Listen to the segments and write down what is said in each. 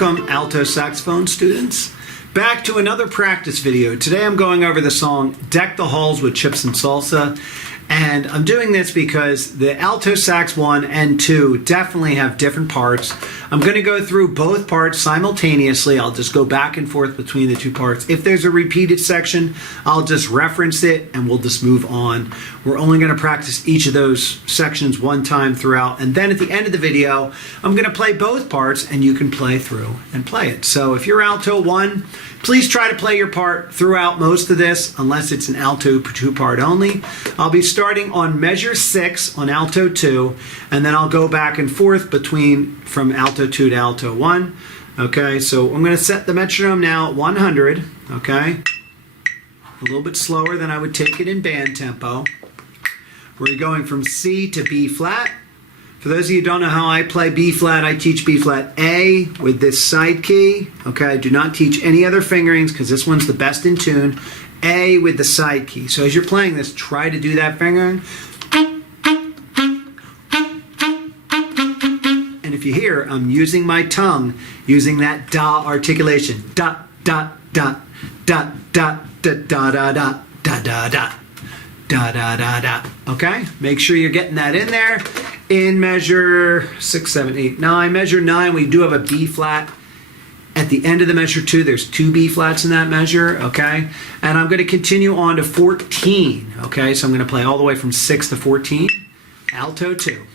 Welcome, alto saxophone students. Back to another practice video. Today I'm going over the song Deck the Halls with Chips and Salsa. And I'm doing this because the alto sax 1 and 2 definitely have different parts. I'm going to go through both parts simultaneously. I'll just go back and forth between the two parts. If there's a repeated section, I'll just reference it and we'll just move on. We're only going to practice each of those sections one time throughout. And then at the end of the video, I'm going to play both parts and you can play through and play it. So if you're alto 1, please try to play your part throughout most of this, unless it's an alto 2-part only. I'll be starting on measure 6 on alto 2, and then I'll go back and forth from alto 2 to alto 1. Okay, so I'm going to set the metronome now at 100. Okay, a little bit slower than I would take it in band tempo. We're going from C to B flat. For those of you who don't know how I play B flat, I teach B flat A with this side key. Okay, I do not teach any other fingerings because this one's the best in tune. A with the side key. So as you're playing this, try to do that fingering. And if you hear, I'm using my tongue, using that da articulation. Da, da, da, da, da, da, da, da, da, da, da, da. Da, da, da, da. Okay? Make sure you're getting that in there. In measure 6, 7, 8, 9. Measure 9, we do have a B flat. At the end of the measure 2, there's 2 B flats in that measure. Okay? And I'm going to continue on to 14. Okay? So I'm going to play all the way from 6 to 14. Alto 2.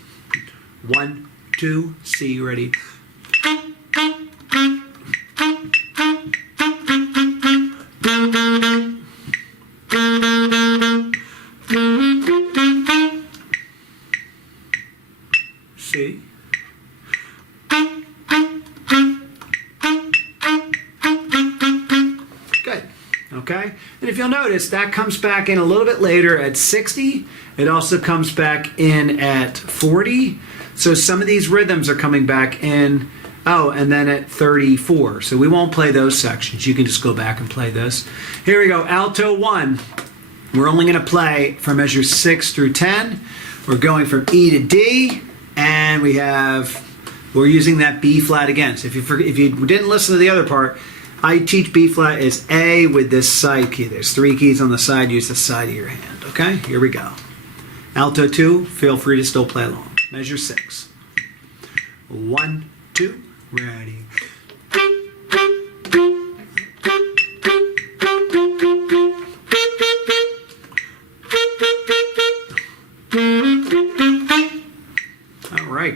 1, 2, C, ready? C. Good. Okay? And if you'll notice, that comes back in a little bit later at 60. It also comes back in at 40. So some of these rhythms are coming back in, and then at 34. So we won't play those sections. You can just go back and play this. Here we go. Alto 1. We're only going to play from measure 6 through 10. We're going from E to D. And we're using that B flat again. So if you didn't listen to the other part, I teach B flat as A with this side key. There's 3 keys on the side. Use the side of your hand. Okay, here we go. Alto 2, feel free to still play along. Measure 6. 1, 2, ready.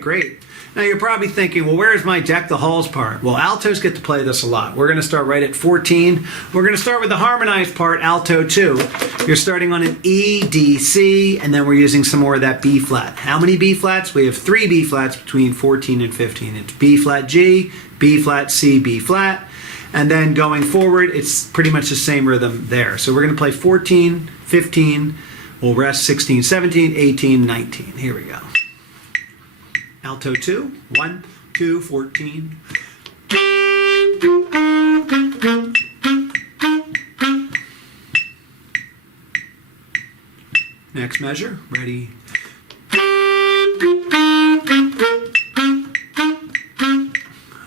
Great. Now you're probably thinking, well, where's my Deck the Halls part? Well, altos get to play this a lot. We're going to start right at 14. We're going to start with the harmonized part, alto 2. You're starting on an E, D, C, and then we're using some more of that B flat. How many B flats? We have 3 B flats between 14 and 15. It's B flat G, B flat C, B flat. And then going forward, it's pretty much the same rhythm there. So we're going to play 14, 15, we'll rest 16, 17, 18, 19. Here we go. Alto 2, 1, 2, 14. Next measure, ready.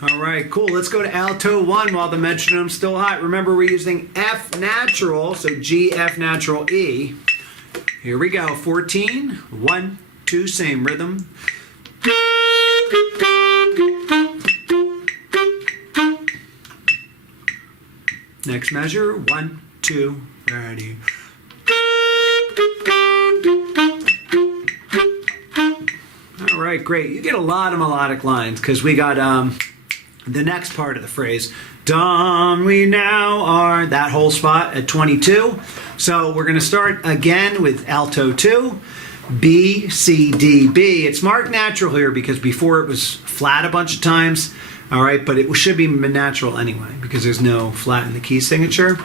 All right, cool. Let's go to alto 1 while the metronome's still hot. Remember, we're using F natural, so G, F natural, E. Here we go, 14, 1, 2, same rhythm. Next measure, 1, 2, ready. All right, great. You get a lot of melodic lines because we got the next part of the phrase. Done we now are, that whole spot at 22. So we're going to start again with alto 2. B, C, D, B. It's marked natural here because before it was flat a bunch of times. All right, but it should be natural anyway because there's no flat in the key signature.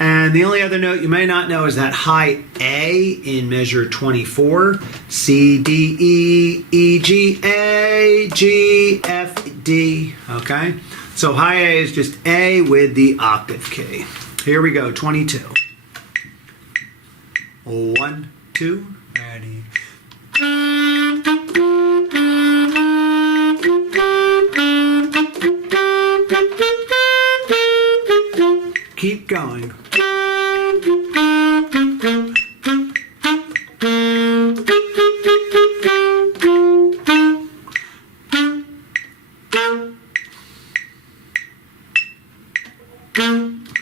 And the only other note you may not know is that high A in measure 24. C, D, E, E, G, A, G, F, D. Okay, so high A is just A with the octave key. Here we go, 22. 1, 2, ready. keep going.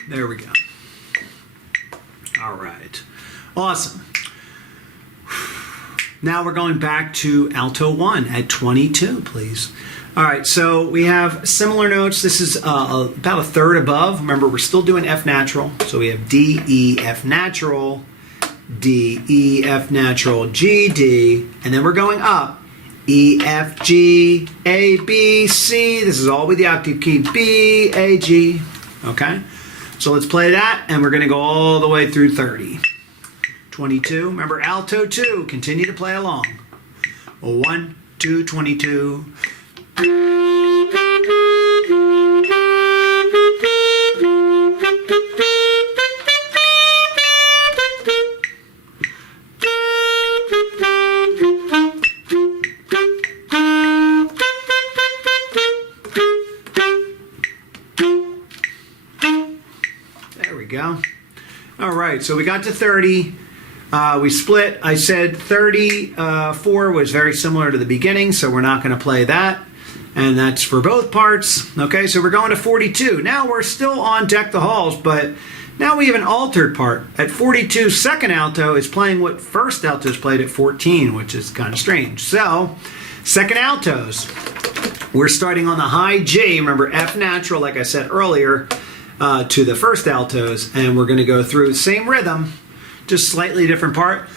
There we go. All right. Awesome. Now we're going back to Alto 1 at 22, please. All right, so we have similar notes. This is about a third above. Remember, we're still doing F natural. So we have D, E, F natural, D, E, F natural, G, D, and then we're going up. E, F, G, A, B, C. This is all with the octave key. B, A, G. Okay? So let's play that, and we're going to go all the way through 30. 22. Remember, Alto 2. Continue to play along. 1, 2, 22. There we go. All right, so we got to 30. We split. I said 34 was very similar to the beginning, so we're not going to play that. And that's for both parts. Okay, so we're going to 42. Now we're still on Deck the Halls, but now we have an altered part. At 42, second alto is playing what first altos played at 14, which is kind of strange. So, second altos, we're starting on the high G. Remember, F natural, like I said earlier, to the first altos, and we're going to go through the same rhythm, just slightly different part.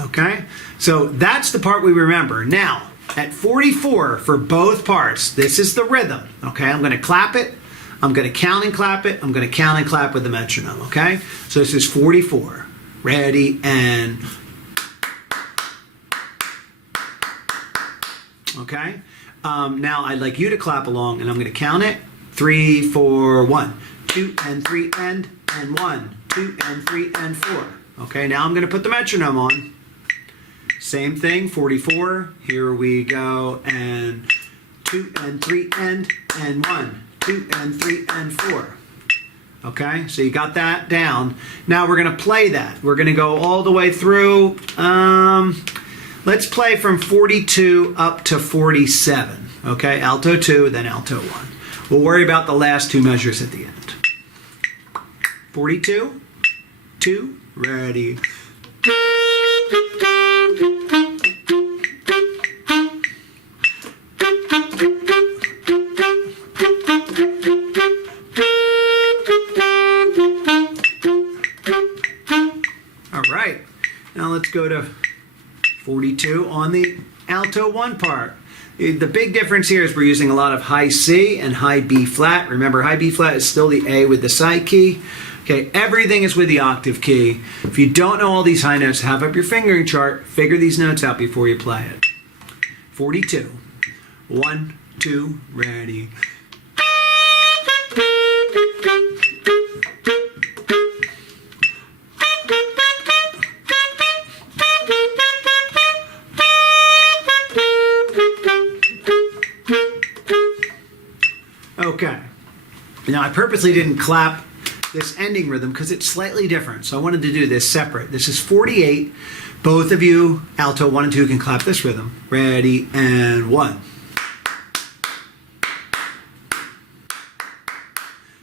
Okay, so that's the part we remember. Now, at 44 for both parts, this is the rhythm. Okay, I'm going to clap it, I'm going to count and clap it, I'm going to count and clap with the metronome. Okay, so this is 44. Ready, and okay. Now I'd like you to clap along, and I'm going to count it. 3, 4, 1, 2, and 3, and 1, 2, and 3, and 4. Okay, now I'm going to put the metronome on. Same thing, 44. Here we go, and 2, and 3, and 1, 2, and 3, and 4. Okay, so you got that down. Now we're going to play that. We're going to go all the way through. Let's play from 42 up to 47. Okay, Alto 2, then Alto 1. We'll worry about the last two measures at the end. 42, 2, ready. All right, now let's go to 42 on the Alto 1 part. The big difference here is we're using a lot of high C and high B flat. Remember, high B flat is still the A with the side key. Okay, everything is with the octave key. If you don't know all these high notes, have up your fingering chart, figure these notes out before you play it. 42. 1, 2, ready. Okay. Now I purposely didn't clap this ending rhythm because it's slightly different. So I wanted to do this separate. This is 48. Both of you, Alto 1 and 2, can clap this rhythm. Ready, and 1.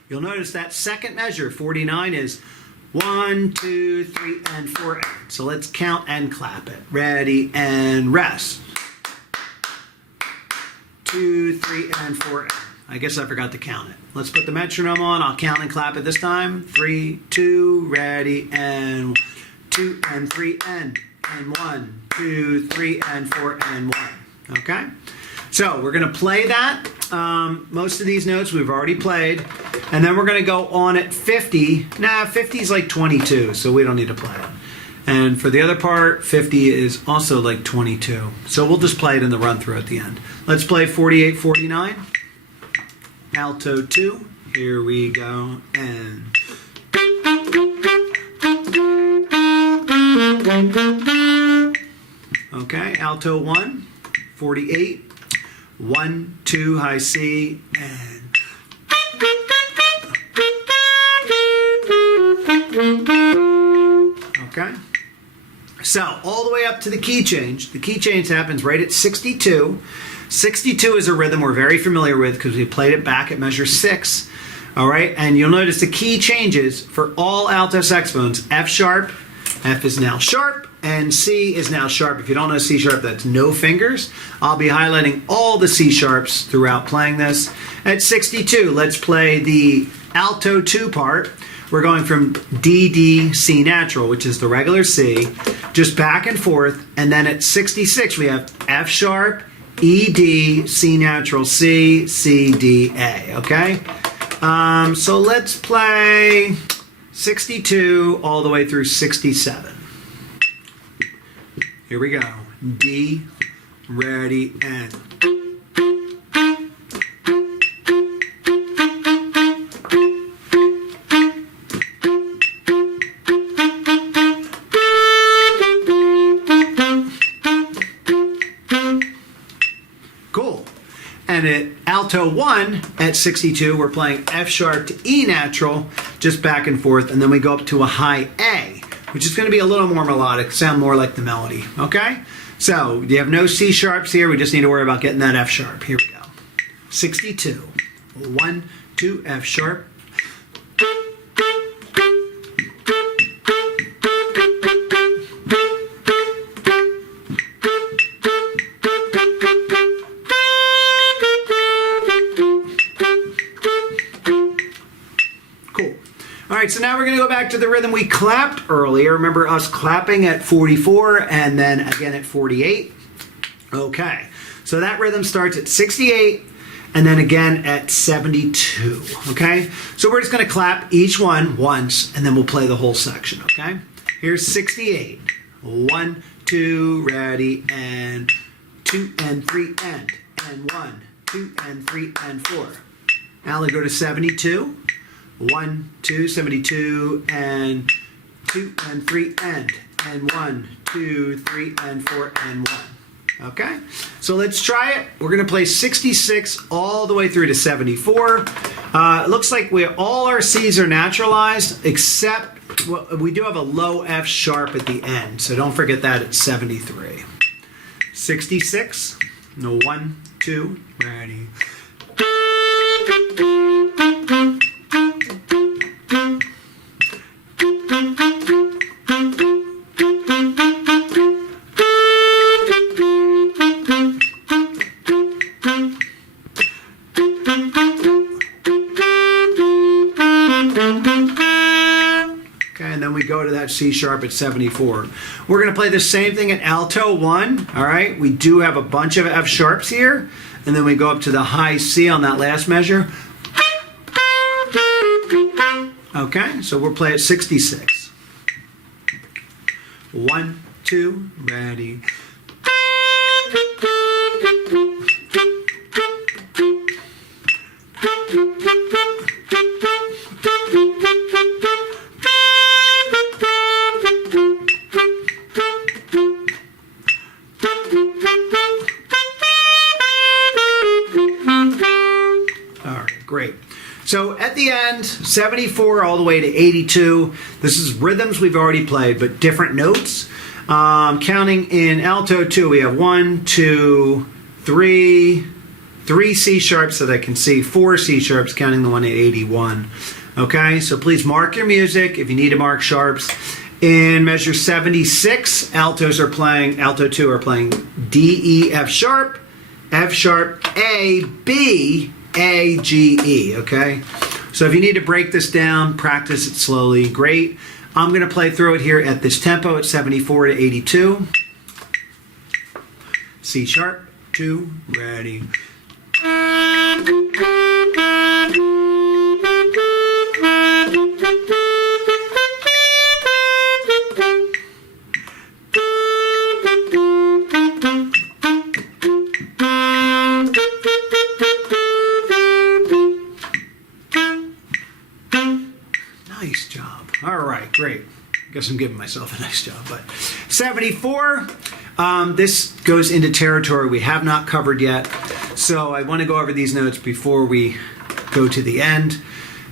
You'll notice that second measure, 49, is 1, 2, 3, and 4. So let's count and clap it. Ready, and rest. 2, 3, and 4. I guess I forgot to count it. Let's put the metronome on. I'll count and clap it this time. 3, 2, ready, and 2, and 3, and 1, 2, 3, and 4, and 1. Okay? So we're going to play that. Most of these notes we've already played. And then we're going to go on at 50. Nah, 50 is like 22, so we don't need to play it. And for the other part, 50 is also like 22. So we'll just play it in the run-through at the end. Let's play 48, 49. Alto 2, here we go, and okay, Alto 1, 48, 1, 2, high C, and okay. So all the way up to the key change. The key change happens right at 62. 62 is a rhythm we're very familiar with because we played it back at measure 6. All right, and you'll notice the key changes for all alto saxophones. F sharp, F is now sharp, and C is now sharp. If you don't know C sharp, that's no fingers. I'll be highlighting all the C sharps throughout playing this. At 62, let's play the alto 2 part. We're going from D, D, C natural, which is the regular C, just back and forth. And then at 66, we have F sharp, E, D, C natural, C, C, D, A, okay? So let's play 62 all the way through 67. Here we go. D, ready, and... Cool. And at alto 1 at 62, we're playing F sharp to E natural, just back and forth, and then we go up to a high A, which is going to be a little more melodic, sound more like the melody, okay? So you have no C sharps here, we just need to worry about getting that F sharp. Here we go. 62. 1, 2, F sharp. Cool. All right, so now we're going to go back to the rhythm we clapped earlier. Remember us clapping at 44 and then again at 48? Okay, so that rhythm starts at 68 and then again at 72, okay? So we're just going to clap each one once and then we'll play the whole section, okay? Here's 68. 1, 2, ready, and 2 and 3 and 1, 2 and 3 and 4. Now let's go to 72. 1, 2, 72, and 2 and 3 and 1, 2, 3 and 4 and 1. Okay, so let's try it. We're going to play 66 all the way through to 74. It looks like all our C's are naturalized, except we do have a low F sharp at the end, so don't forget that at 73. 66, no 1, 2, ready. And then we go to that C sharp at 74. We're going to play the same thing at alto 1. All right, we do have a bunch of F sharps here, and then we go up to the high C on that last measure. Okay, so we'll play at 66. 1, 2, ready. Great. So at the end, 74 all the way to 82. This is rhythms we've already played, but different notes. Counting in alto 2, we have 1, 2, 3 C sharps that I can see, 4 C sharps, counting the one at 81. Okay, so please mark your music if you need to mark sharps. In measure 76, alto 2 are playing D, E, F sharp, A, B, A, G, E, okay? So if you need to break this down, practice it slowly, great. I'm going to play through it here at this tempo at 74 to 82. C sharp, 2, ready. Nice job. All right, great. I guess I'm giving myself a nice job, but 74. This goes into territory we have not covered yet, so I want to go over these notes before we go to the end.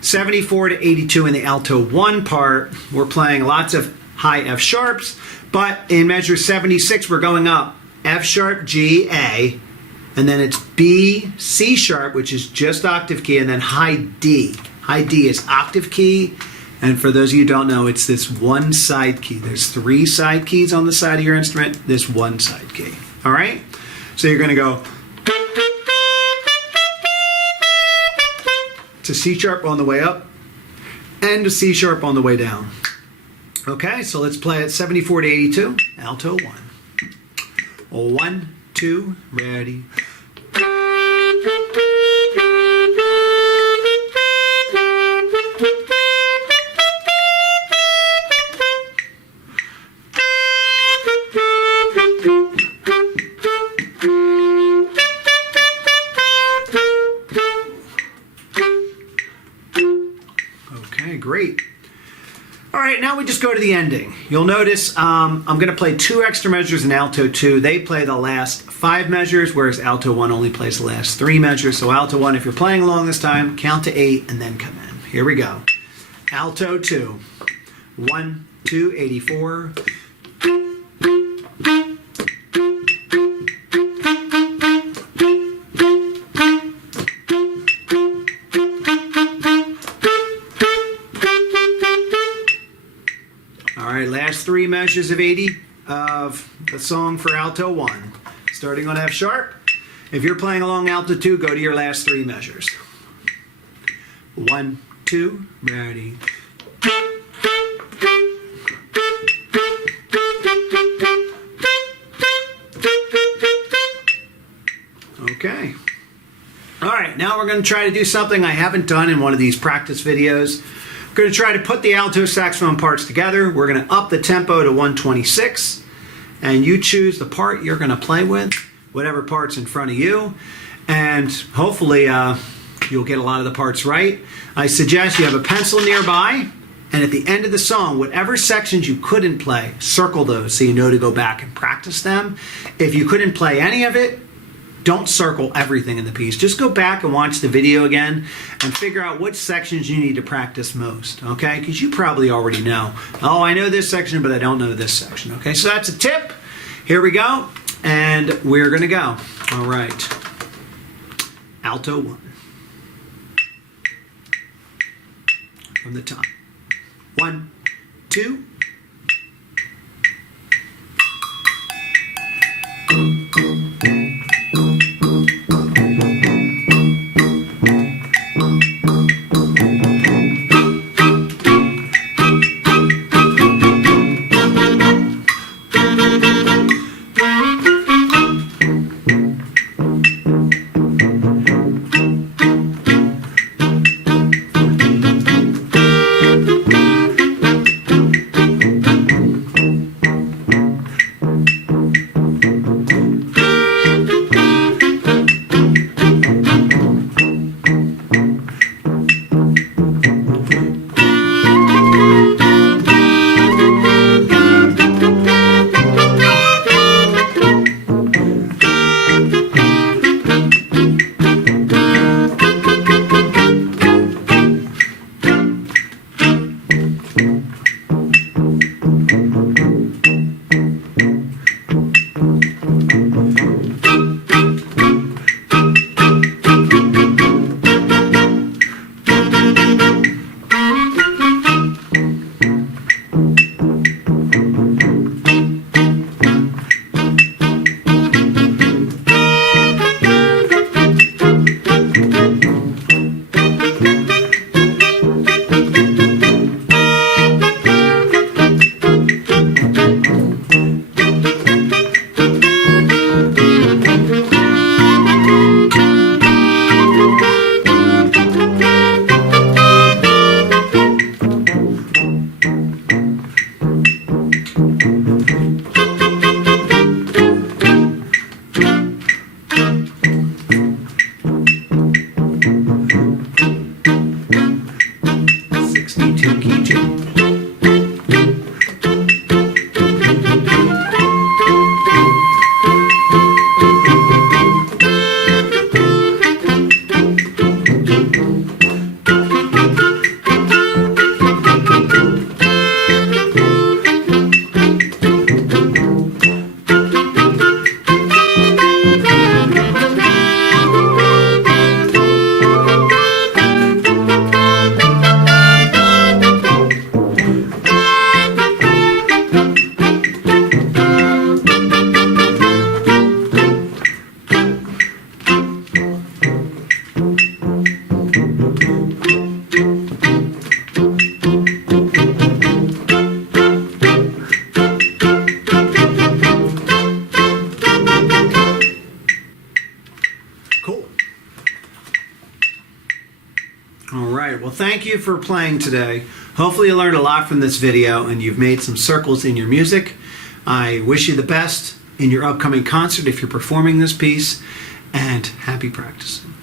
74 to 82 in the alto 1 part, we're playing lots of high F sharps, but in measure 76 we're going up F sharp, G, A, and then it's B, C sharp, which is just octave key, and then high D. High D is octave key, and for those of you who don't know, it's this one side key. There's 3 side keys on the side of your instrument, this one side key. All right? So you're going to go to C sharp on the way up and to C sharp on the way down. Okay, so let's play it 74 to 82, alto 1. 1, 2, ready. Okay, great. All right, now we just go to the ending. You'll notice I'm going to play 2 extra measures in alto 2. They play the last 5 measures, whereas alto 1 only plays the last 3 measures. So alto 1, if you're playing along this time, count to 8 and then come in. Here we go. Alto 2. 1, 2, 84. All right, last 3 measures of 80 of the song for alto 1. Starting on F sharp. If you're playing along alto 2, go to your last 3 measures. 1, 2, ready. Okay. All right, now we're going to try to do something I haven't done in one of these practice videos. We're going to try to put the alto saxophone parts together. We're going to up the tempo to 126, and you choose the part you're going to play with, whatever part's in front of you, and hopefully you'll get a lot of the parts right. I suggest you have a pencil nearby, and at the end of the song, whatever sections you couldn't play, circle those so you know to go back and practice them. If you couldn't play any of it, don't circle everything in the piece. Just go back and watch the video again and figure out which sections you need to practice most, okay? Because you probably already know. Oh, I know this section, but I don't know this section, okay? So that's a tip. Here we go, and we're going to go. All right. Alto 1. From the top. 1, 2. All right. Well, thank you for playing today. Hopefully you learned a lot from this video and you've made some circles in your music. I wish you the best in your upcoming concert if you're performing this piece, and happy practicing.